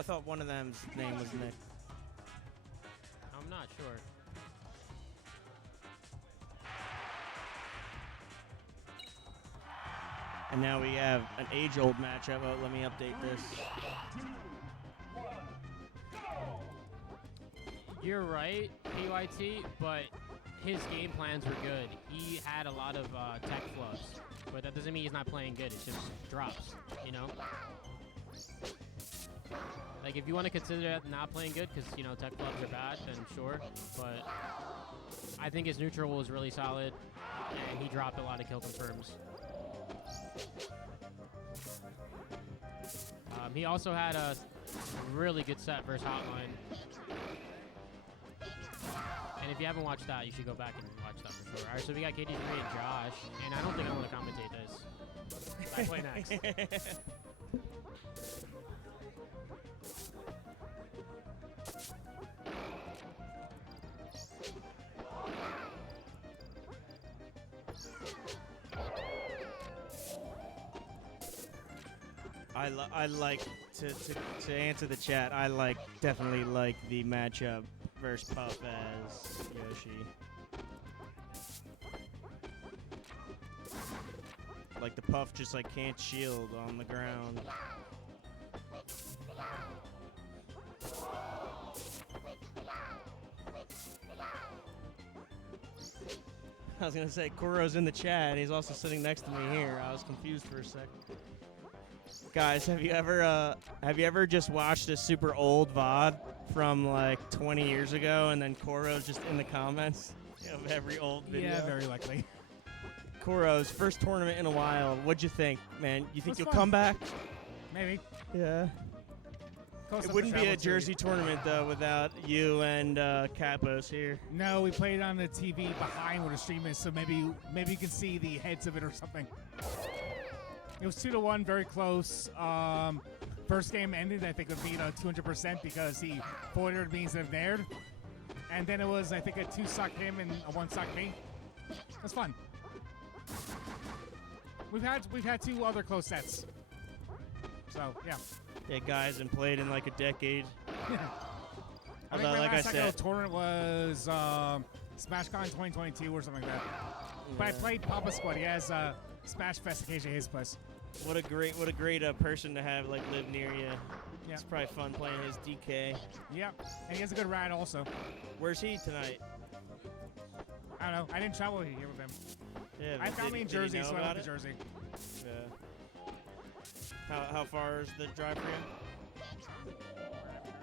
I thought one of them's name was Nick. I'm not sure. And now we have an age-old matchup. Oh, let me update this. You're right, PYT, but his game plans were good. He had a lot of tech flows, but that doesn't mean he's not playing good. It's just drops, you know? Like, if you want to consider that not playing good because, you know, tech flows are bad, then sure. But I think his neutral was really solid, and he dropped a lot of kill confirms. He also had a really good set versus Hotline. And if you haven't watched that, you should go back and watch that for sure. All right, so we got KD3 and Josh, and I don't think I want to commentate this. I play next. I like to answer the chat. I definitely like the matchup versus Puff as Yoshi. Like the Puff just can't shield on the ground. I was gonna say Kuro's in the chat. He's also sitting next to me here. I was confused for a second. Guys, have you ever just watched a super old VOD from 20 years ago and then Kuro's just in the comments of every old video? Yeah, very likely. Kuro's first tournament in a while. What'd you think, man? You think you'll fun. come back? Maybe. Yeah. Close It up wouldn't to be a travel Jersey tournament though without you and Capos here. No, we played on the TV behind where the stream is, so maybe you can see the heads of it or something. It was 2-1, very close. First game ended, I think, with being 200% because he forwarded me instead of nared. And then it was, I think, a 2-suck him and a 1-suck me. It was fun. We've had 2 other close sets. So, yeah. Yeah, guys, and played in a decade. I think my last Psycho tournament was SmashCon 2022 or something like that. Yeah. But I played Papa Squad. He has Smash Fest occasionally at his place. What a great person to have live near you. Yeah. It's probably fun playing his DK. Yep, and he has a good ride also. Where's he tonight? I don't know. I didn't travel here with him. Yeah, I found me in Jersey, so I went to Jersey. Yeah. How far is the drive for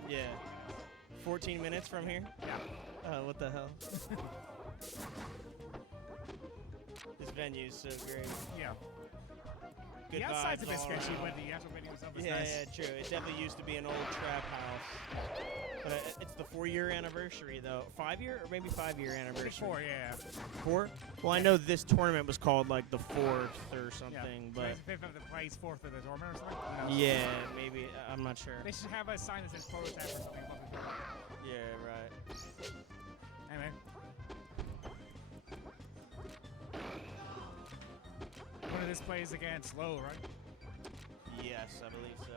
you? Yeah. 14 minutes from here? Yeah. What the hell? This venue's so great. Yeah. Good the outside's a vibes bit all sketchy, around. but the actual venue itself is yeah, nice. Yeah, true. It definitely used to be an old trap house. But it's the 4-year anniversary, though. 5-year or maybe 5-year anniversary? 4, yeah. 4? Well, I know this tournament was called the 4th or something, but... So 5th of the place, 4th of the tournament or something? Who knows? Yeah, maybe. I'm not sure. They should have a sign that says prototype or something. Yeah, right. Anyway. One of this plays against Low, right? Yes, I believe so.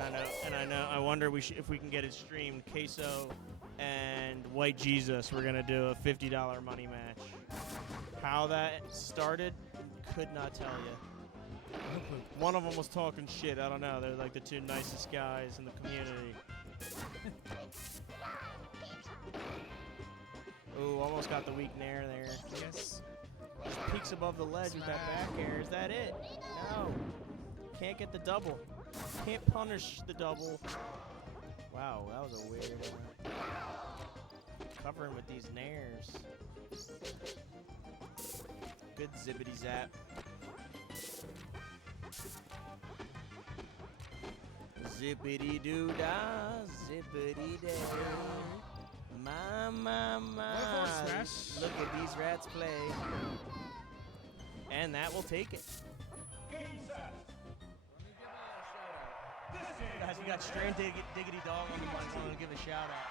I wonder if we can get it streamed. Queso and White Jesus, we're gonna do a $50 money match. How that started, could not tell you. One of them was talking shit. I don't know. They're the 2 nicest guys in the community. Ooh, almost got the weak nair there. Yes. Just peeks above the ledge with that back air. Is that it? No. Can't get the double. Can't punish the double. Wow, that was a weird one. Covering with these nairs. Good zippity zap. Zippity doo dah, zippity day. My. Look at these rats play. And that will take it. Guys, we got Strand Diggity Dog on the mic. I want to give a shout out.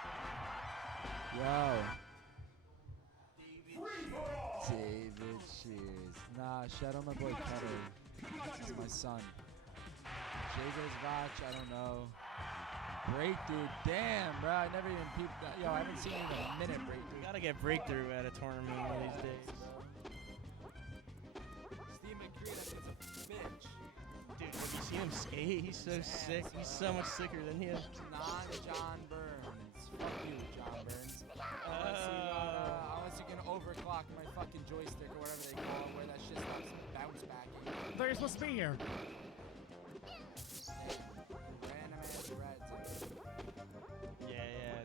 Yo. David, cheers. Nah, shout out my boy Cutter. This is my son. JJ's Vach, I don't know. Breakthrough, damn, bro. I never even peeped that. Yo, I haven't seen even a minute breakthrough. You gotta get breakthrough at a tournament one of these days. Steve McCree, I think it's a bitch. Dude, have you seen him skate? He's so sick. He's so much sicker than you. Non-John Burns. Fuck you, John Burns. Unless you can overclock my fucking joystick or whatever they call it, where that shit stops bounce back. They're supposed to be here. Random ass reds. Yeah.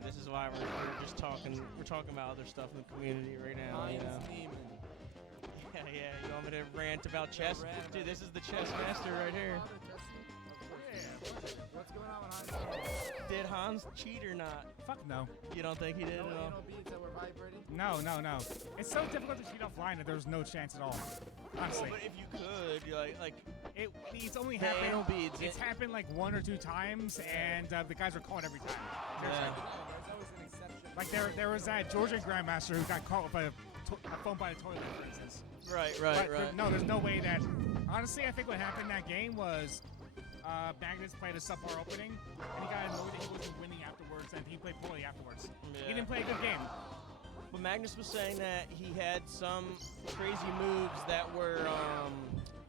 This is why we're just talking. We're talking about other stuff in the community right now. You know. Yeah. You want me to rant about chess? Dude, this is the chess master right here. What's going on with Hans? Did Hans cheat or not? Fuck no. You don't think he did at all? No beats that were vibrating? No. It's so difficult to cheat offline that there's no chance at all. Honestly. Well, but if you could, like it's only the happened. anal beads. It's happened like 1 or 2 times, and the guys are caught every time. Yeah. There's always an exception. Like there was that Georgian grandmaster who got caught with a phone by the toilet, for instance. Right. No, there's no way that. Honestly, I think what happened in that game was Magnus played a subpar opening, and he got annoyed that he wasn't winning afterwards, and he played poorly afterwards. Yeah. He didn't play a good game. But Magnus was saying that he had some crazy moves that were.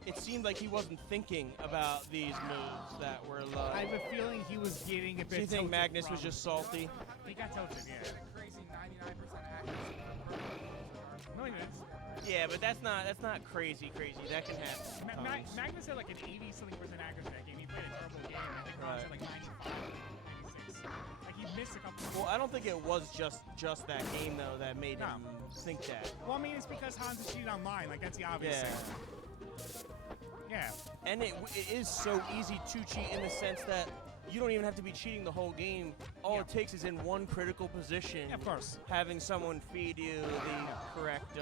It seemed like he wasn't thinking about these moves that were low. I have a feeling he was getting a bit. Do you think tilted Magnus from- was just salty? He got tilted, yeah. Crazy 99% accuracy. No, he didn't. Yeah, but that's not crazy. That can happen. Magnus had like an 80-something% accuracy that game. He played a terrible game. I think Ron said like 95, 96. Like he missed a couple. Well, I don't think it was just that game though that made him think that. Well, I mean, it's because Hans is cheating online. Like that's the obvious thing. Yeah. And it is so easy to cheat in the sense that you don't even have to be cheating the whole game. All it takes is in one critical position. Yeah, of course. Having someone feed you the correct.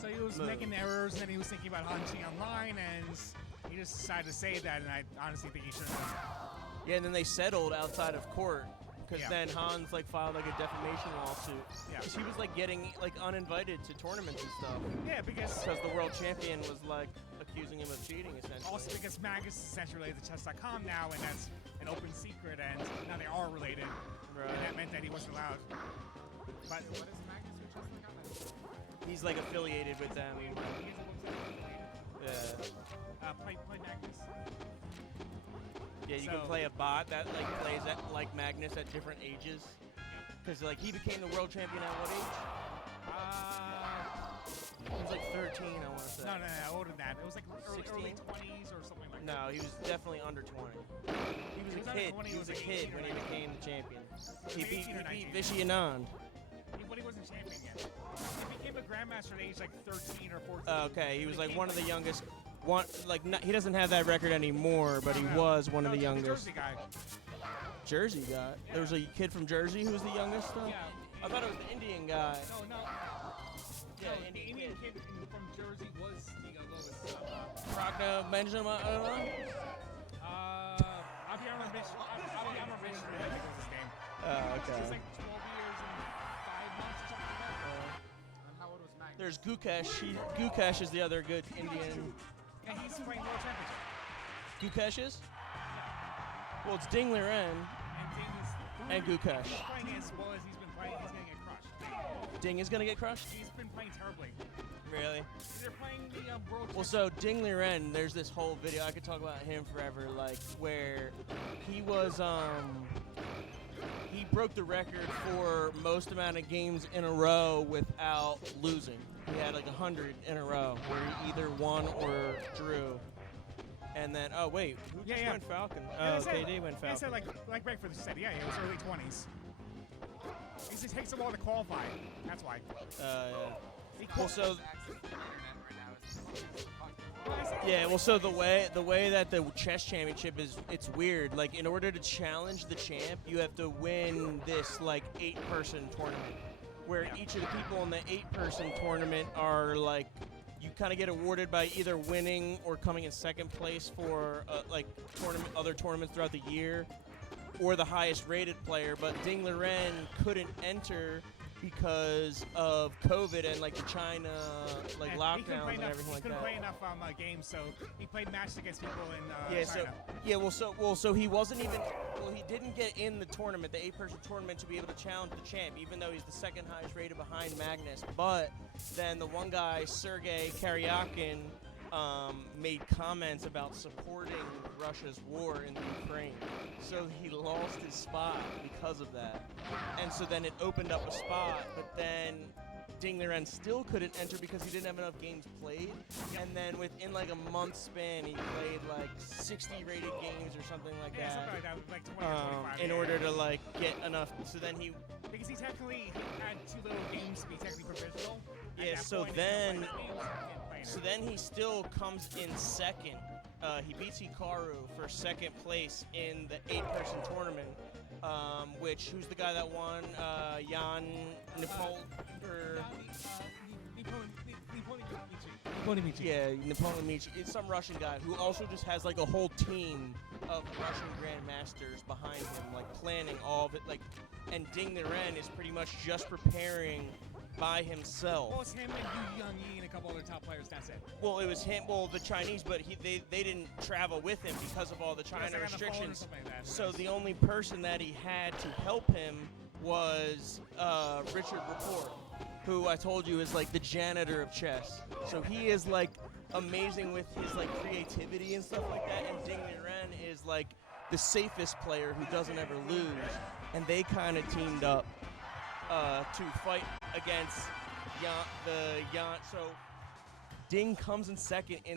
So he was move. making errors, and then he was thinking about Hans cheating online, and he just decided to say that. And I honestly think he shouldn't have. Yeah, and then they settled outside of court. Because Yeah. then Hans filed a defamation lawsuit. Yeah. Because he was getting uninvited to tournaments and stuff. Yeah, because the world champion was accusing him of cheating essentially. also because Magnus is essentially related to chess.com now, and that's an open secret, and now they are related. Right. And that meant that he wasn't allowed. But What is Magnus with chess.com? He's affiliated with them. here's a website. Yeah. Play Magnus. Yeah, you can So- play a bot that plays like Magnus at different ages. Because he became the world champion at what age? He was 13, I want to say. No, older than that. It was early 16? 20s or something like that. No, he was definitely under 20. He was a under kid. 20, He was a 18 kid or when he 19. became the champion. He 18 beat or 19. Vishy Anand. But he wasn't champion yet. He became a grandmaster at age 13 or 14. Okay, he was one of the youngest. He doesn't have that record anymore, but he was one of the youngest. Jersey guy. Jersey guy. There was a kid from Jersey who was the youngest, though? Yeah. I thought it was the Indian guy. No. Yeah, No, the Indian kid from Jersey was the lowest. Ragnar Benjamin. Abiyama Mishra, I think was his name. Okay. He was 12 years and 5 months or something like that. And how old was Magnus? There's Gukesh. Gukesh is the other good Indian. Yeah, he's playing world championship. Gukesh is? Well, it's Ding Liren and Gukesh. He's playing as well as he's been playing. He's going to get crushed. Ding is going to get crushed? He's been playing terribly. Really? They're playing the world Well, so Ding Liren, there's this whole video. I could talk about him forever, where he was, he broke the record for most amount of games in a row without losing. He had 100 in a row where he either won or drew. And then, oh wait, who just went Falcon? Oh, KD went Yeah, I said Falcon. like Breakfast said, yeah, it was early 20s. He just takes a while to qualify. That's why. Well, so Yeah, well, so the way that the chess championship is, it's weird. In order to challenge the champ, you have to win this 8-person tournament, where each of the people in the 8-person tournament are you kind of get awarded by either winning or coming in second place for other tournaments throughout the year, or the highest rated player. But Ding Liren couldn't enter because of COVID and like the China like He couldn't lockdowns play and enough, everything like couldn't that. play enough games, so he played matches against people in Yeah, China. so he wasn't even he didn't get in the tournament, the 8-person tournament, to be able to challenge the champ, even though he's the second highest rated behind Magnus. But then the one guy, Sergey Karyakin, made comments about supporting Russia's war in the Ukraine. So he lost his spot because of that. And so then it opened up a spot, but then Ding Liren still couldn't enter because he didn't have enough games played. And then within like a month span, he played like 60 rated games or something like Yeah, that. something like that, like 20 or 25. In order to like get enough. So then he Because he technically had too little games to be technically provisional. At Yeah, that so point, then- he didn't play So then he still comes in second. He beats Hikaru for second place in the 8-person tournament. Who's the guy that won? Jan Nepal or yeah, Nepomniachtchi. It's some Russian guy who also just has like a whole team of Russian grandmasters behind him, like planning all of it. Like, and Ding Liren is pretty much just preparing by himself. Well, it's him and Yu Young-yi and a couple other top players, that's it. Well, it was him. Well, the Chinese, but they didn't travel with him because of all the He was, China like, on the phone or restrictions. something like that. So the only person that he had to help him was Richard Rapport, who I told you is like the janitor of chess. So he is like amazing with his like creativity and stuff like that. And Ding Liren is like the safest player who doesn't ever lose. And they kind of teamed up to fight against Yan. So Ding comes in second in